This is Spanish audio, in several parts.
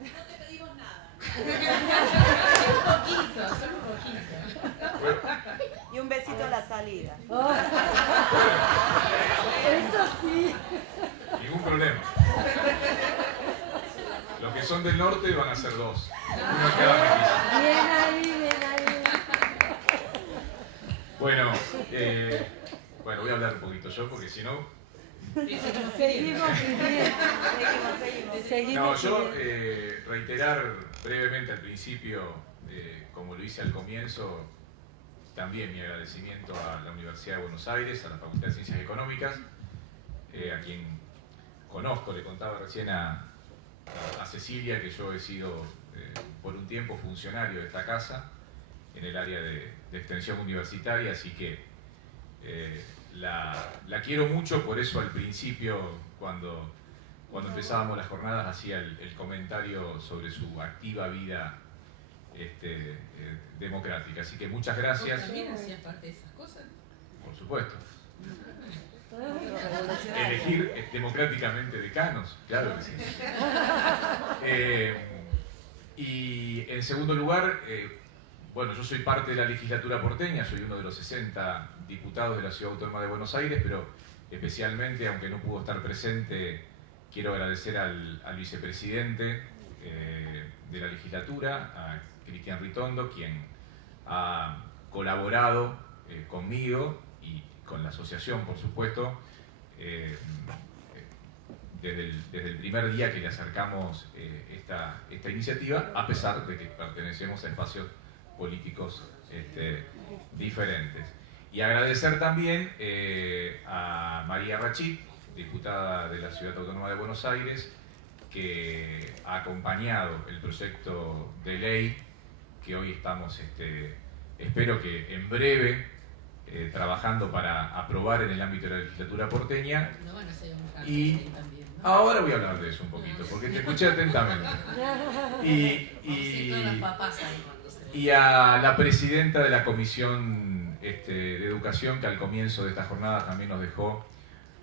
No te pedimos nada. Solo un poquito. Y un besito a la salida. Eso sí. Ningún problema. Los que son del norte van a ser dos. Uno queda aquí. Bien ahí, bien ahí. Bueno, voy a hablar un poquito yo porque si no... Seguimos No, yo reiterar brevemente al principio, como lo hice al comienzo, también mi agradecimiento a la Universidad de Buenos Aires, a la Facultad de Ciencias Económicas, a quien conozco, le contaba recién a Cecilia que yo he sido por un tiempo funcionario de esta casa en el área de extensión universitaria, así que la quiero mucho, por eso al principio cuando empezábamos las jornadas hacía el comentario sobre su activa vida democrática. Así que muchas gracias. ¿También hacías parte de esas cosas? Por supuesto. Elegir democráticamente decanos, claro que sí. Y en segundo lugar, bueno, yo soy parte de la legislatura porteña, soy uno de los 60 diputados de la Ciudad Autónoma de Buenos Aires, pero especialmente, aunque no pudo estar presente, quiero agradecer al vicepresidente de la legislatura, a Cristian Ritondo, quien ha colaborado conmigo y con la asociación, por supuesto, desde el primer día que le acercamos esta iniciativa, a pesar de que pertenecemos a espacios políticos diferentes. Y agradecer también a María Rachid, diputada de la Ciudad Autónoma de Buenos Aires, que ha acompañado el proyecto de ley que hoy estamos, espero que en breve, trabajando para aprobar en el ámbito de la legislatura porteña. No van a ser un cambio Y también, ¿no? ahora voy a hablar de eso un poquito, porque te escuché atentamente. Y a la presidenta de la Comisión de Educación, que al comienzo de esta jornada también nos dejó,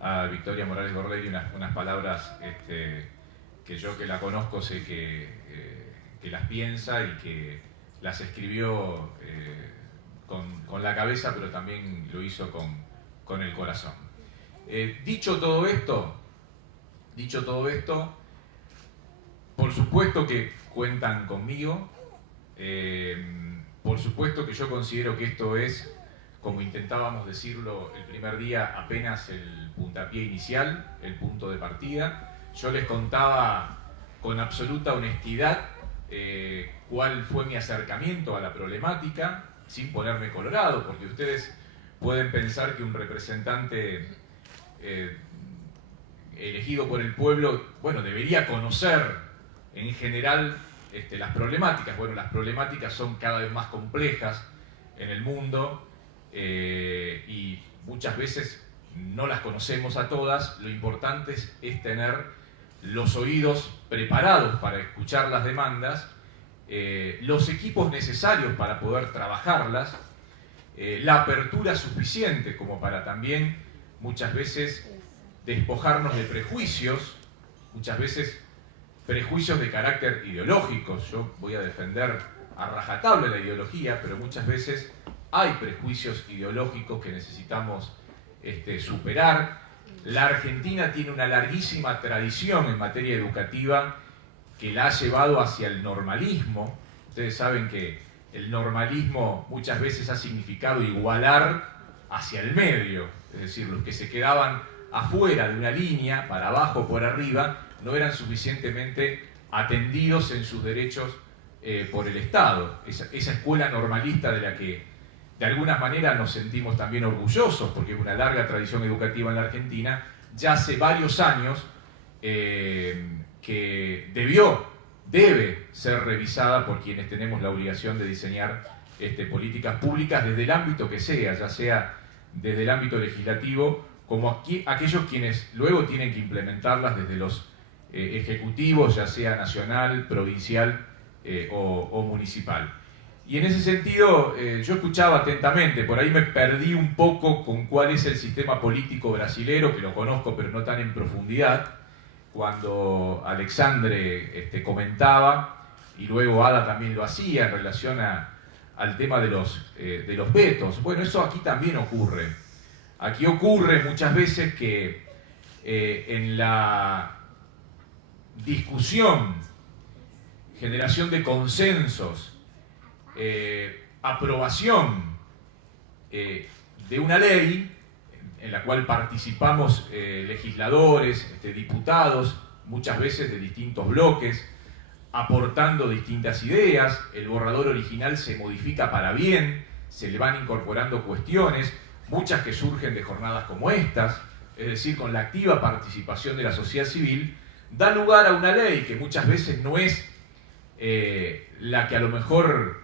a Victoria Morales Gorleri, unas palabras que yo, que la conozco, sé que las piensa y que las escribió con la cabeza, pero también lo hizo con el corazón. Dicho todo esto, por supuesto que cuentan conmigo, por supuesto que yo considero que esto es, como intentábamos decirlo el primer día, apenas el puntapié inicial, el punto de partida. Yo les contaba con absoluta honestidad cuál fue mi acercamiento a la problemática, sin ponerme colorado, porque ustedes pueden pensar que un representante elegido por el pueblo, bueno, debería conocer en general las problemáticas. Bueno, las problemáticas son cada vez más complejas en el mundo y muchas veces no las conocemos a todas. Lo importante es tener los oídos preparados para escuchar las demandas, los equipos necesarios para poder trabajarlas, la apertura suficiente como para también muchas veces despojarnos de prejuicios, muchas veces prejuicios de carácter ideológico. Yo voy a defender a rajatabla la ideología, pero muchas veces hay prejuicios ideológicos que necesitamos superar. La Argentina tiene una larguísima tradición en materia educativa que la ha llevado hacia el normalismo. Ustedes saben que el normalismo muchas veces ha significado igualar hacia el medio, es decir, los que se quedaban afuera de una línea, para abajo o por arriba, no eran suficientemente atendidos en sus derechos por el Estado. Esa escuela normalista de la que de alguna manera nos sentimos también orgullosos, porque es una larga tradición educativa en la Argentina, ya hace varios años que debe ser revisada por quienes tenemos la obligación de diseñar políticas públicas desde el ámbito que sea, ya sea desde el ámbito legislativo, como aquellos quienes luego tienen que implementarlas desde los ejecutivos, ya sea nacional, provincial o municipal. Y en ese sentido, yo escuchaba atentamente, por ahí me perdí un poco con cuál es el sistema político brasilero, que lo conozco pero no tan en profundidad, cuando Alexandre comentaba, y luego Ada también lo hacía en relación al tema de los vetos. Bueno, eso aquí también ocurre. Aquí ocurre muchas veces que en la discusión, generación de consensos, aprobación de una ley en la cual participamos legisladores, diputados, muchas veces de distintos bloques, aportando distintas ideas, el borrador original se modifica para bien, se le van incorporando cuestiones, muchas que surgen de jornadas como estas, es decir, con la activa participación de la sociedad civil, da lugar a una ley que muchas veces no es la que a lo mejor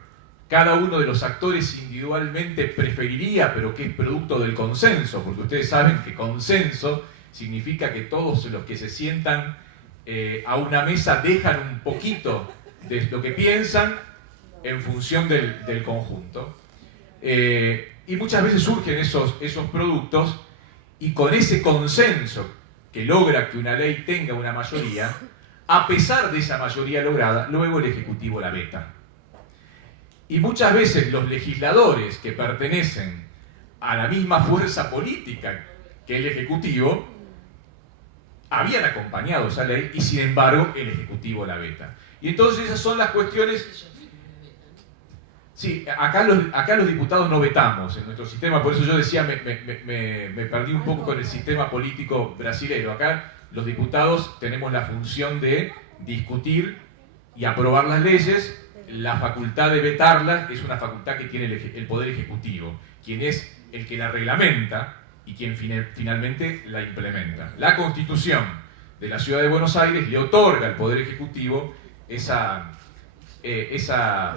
cada uno de los actores individualmente preferiría, pero que es producto del consenso, porque ustedes saben que consenso significa que todos los que se sientan a una mesa dejan un poquito de lo que piensan en función del conjunto. Y muchas veces surgen esos productos, y con ese consenso que logra que una ley tenga una mayoría, a pesar de esa mayoría lograda, luego el Ejecutivo la veta. Y muchas veces los legisladores que pertenecen a la misma fuerza política que el Ejecutivo habían acompañado esa ley y sin embargo el Ejecutivo la veta. Y entonces esas son las cuestiones. Sí, acá los diputados no vetamos en nuestro sistema, por eso yo decía, me perdí un poco con el sistema político brasilero. Acá los diputados tenemos la función de discutir y aprobar las leyes. La facultad de vetarlas es una facultad que tiene el Poder Ejecutivo, quien es el que la reglamenta y quien finalmente la implementa. La Constitución de la Ciudad de Buenos Aires le otorga al Poder Ejecutivo esa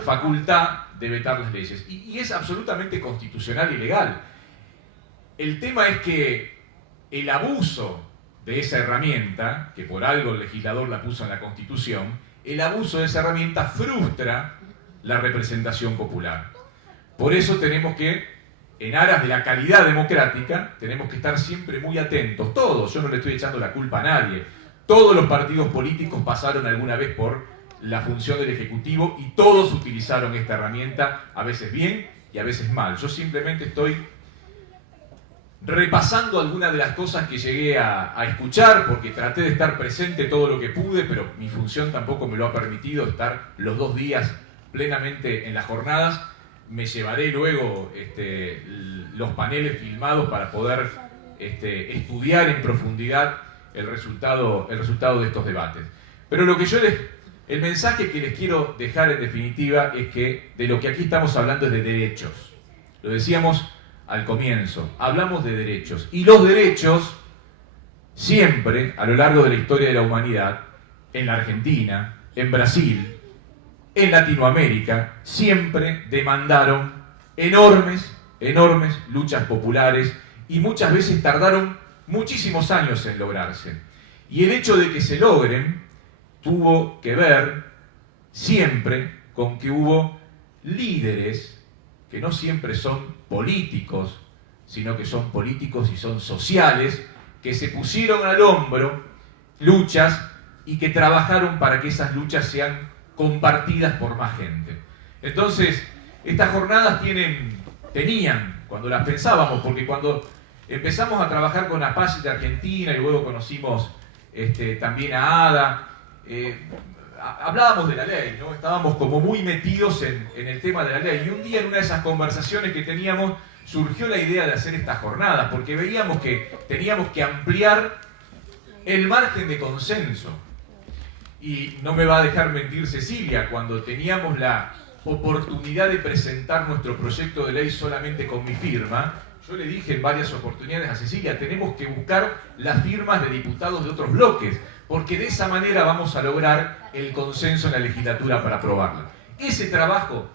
facultad de vetar las leyes. Y es absolutamente constitucional y legal. El tema es que el abuso de esa herramienta, que por algo el legislador la puso en la Constitución, el abuso de esa herramienta frustra la representación popular. Por eso tenemos que, en aras de la calidad democrática, tenemos que estar siempre muy atentos. Todos, yo no le estoy echando la culpa a nadie, todos los partidos políticos pasaron alguna vez por la función del Ejecutivo y todos utilizaron esta herramienta, a veces bien y a veces mal. Yo simplemente estoy repasando algunas de las cosas que llegué a escuchar, porque traté de estar presente todo lo que pude, pero mi función tampoco me lo ha permitido estar los 2 días plenamente en las jornadas. Me llevaré luego los paneles filmados para poder estudiar en profundidad el resultado de estos debates. Pero el mensaje que les quiero dejar en definitiva es que de lo que aquí estamos hablando es de derechos. Lo decíamos al comienzo, hablamos de derechos. Y los derechos siempre, a lo largo de la historia de la humanidad, en la Argentina, en Brasil, en Latinoamérica, siempre demandaron enormes luchas populares y muchas veces tardaron muchísimos años en lograrse. Y el hecho de que se logren tuvo que ver siempre con que hubo líderes que no siempre son políticos, sino que son políticos y son sociales, que se pusieron al hombro luchas y que trabajaron para que esas luchas sean compartidas por más gente. Entonces, estas jornadas tenían, cuando las pensábamos, porque cuando empezamos a trabajar con APACE de Argentina y luego conocimos también a ADA, hablábamos de la ley, ¿no? Estábamos como muy metidos en el tema de la ley. Y un día en una de esas conversaciones que teníamos surgió la idea de hacer estas jornadas, porque veíamos que teníamos que ampliar el margen de consenso. Y no me va a dejar mentir Cecilia, cuando teníamos la oportunidad de presentar nuestro proyecto de ley solamente con mi firma, yo le dije en varias oportunidades a Cecilia, tenemos que buscar las firmas de diputados de otros bloques, porque de esa manera vamos a lograr el consenso en la legislatura para aprobarla. Ese trabajo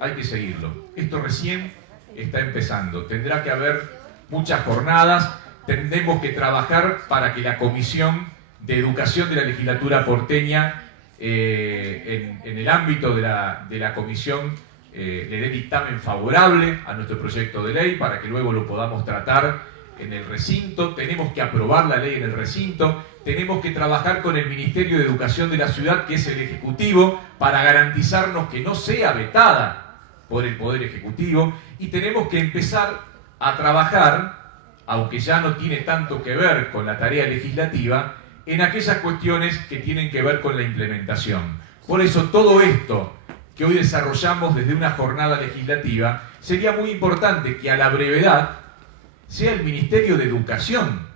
hay que seguirlo. Esto recién está empezando. Tendrá que haber muchas jornadas. Tendremos que trabajar para que la Comisión de Educación de la legislatura porteña, en el ámbito de la comisión, le dé dictamen favorable a nuestro proyecto de ley para que luego lo podamos tratar en el recinto, tenemos que aprobar la ley en el recinto, tenemos que trabajar con el Ministerio de Educación de la ciudad, que es el Ejecutivo, para garantizarnos que no sea vetada por el Poder Ejecutivo, y tenemos que empezar a trabajar, aunque ya no tiene tanto que ver con la tarea legislativa, en aquellas cuestiones que tienen que ver con la implementación. Por eso todo esto que hoy desarrollamos desde una jornada legislativa, sería muy importante que a la brevedad sea el Ministerio de Educación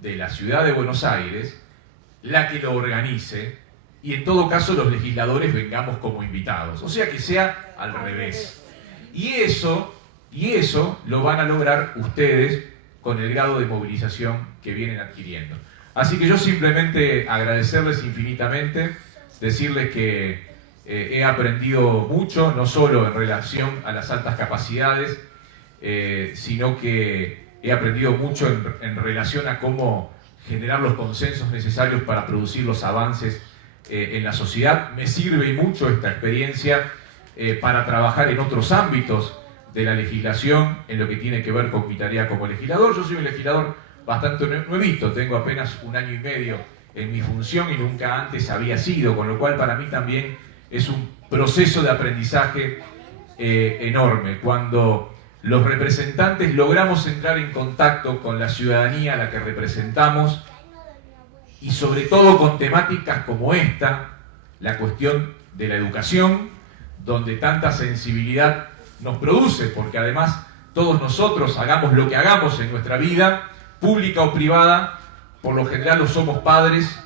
de la Ciudad de Buenos Aires la que lo organice, y en todo caso los legisladores vengamos como invitados. O sea, que sea al revés. Y eso lo van a lograr ustedes con el grado de movilización que vienen adquiriendo. Así que yo simplemente agradecerles infinitamente, decirles que he aprendido mucho, no solo en relación a las altas capacidades, sino que he aprendido mucho en relación a cómo generar los consensos necesarios para producir los avances en la sociedad. Me sirve mucho esta experiencia para trabajar en otros ámbitos de la legislación, en lo que tiene que ver con mi tarea como legislador. Yo soy un legislador bastante nuevito, tengo apenas 1 año y medio en mi función y nunca antes había sido, con lo cual para mí también es un proceso de aprendizaje enorme. Cuando los representantes logramos entrar en contacto con la ciudadanía a la que representamos, y sobre todo con temáticas como esta, la cuestión de la educación, donde tanta sensibilidad nos produce, porque además todos nosotros, hagamos lo que hagamos en nuestra vida, pública o privada, por lo general o somos padres,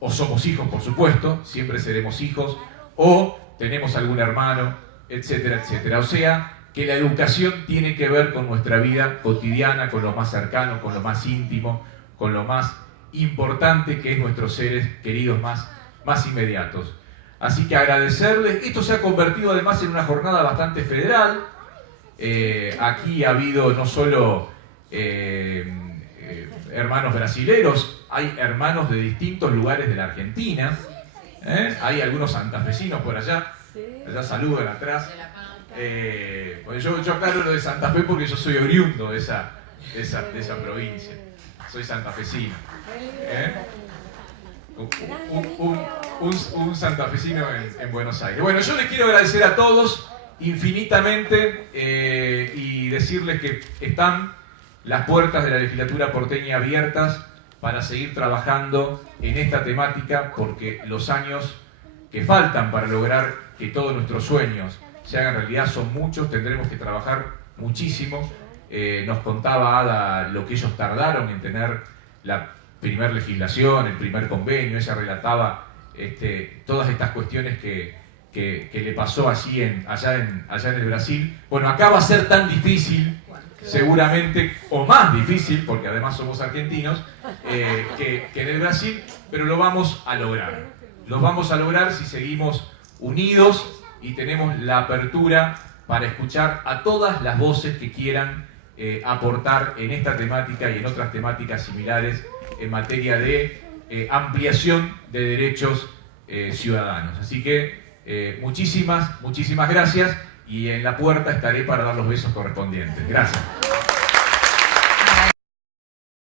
o somos hijos, por supuesto, siempre seremos hijos, o tenemos algún hermano, etcétera, etcétera. O sea, que la educación tiene que ver con nuestra vida cotidiana, con lo más cercano, con lo más íntimo, con lo más importante que es nuestros seres queridos más inmediatos. Así que agradecerles. Esto se ha convertido además en una jornada bastante federal. Aquí ha habido no solo hermanos brasileros, hay hermanos de distintos lugares de la Argentina. Hay algunos santafesinos por allá. Allá saludan atrás. Bueno, yo aclaro lo de Santa Fe porque yo soy oriundo de esa provincia. Soy santafesino. Un santafesino en Buenos Aires. Bueno, yo les quiero agradecer a todos infinitamente y decirles que están las puertas de la legislatura porteña abiertas para seguir trabajando en esta temática, porque los años que faltan para lograr que todos nuestros sueños se hagan realidad son muchos. Tendremos que trabajar muchísimo. Nos contaba Ada lo que ellos tardaron en tener la primer legislación, el primer convenio. Ella relataba todas estas cuestiones que le pasó allá en el Brasil. Bueno, acá va a ser tan difícil, seguramente, o más difícil, porque además somos argentinos, que en el Brasil, pero lo vamos a lograr. Lo vamos a lograr si seguimos unidos y tenemos la apertura para escuchar a todas las voces que quieran aportar en esta temática y en otras temáticas similares en materia de ampliación de derechos ciudadanos. Así que muchísimas gracias, y en la puerta estaré para dar los besos correspondientes. Gracias.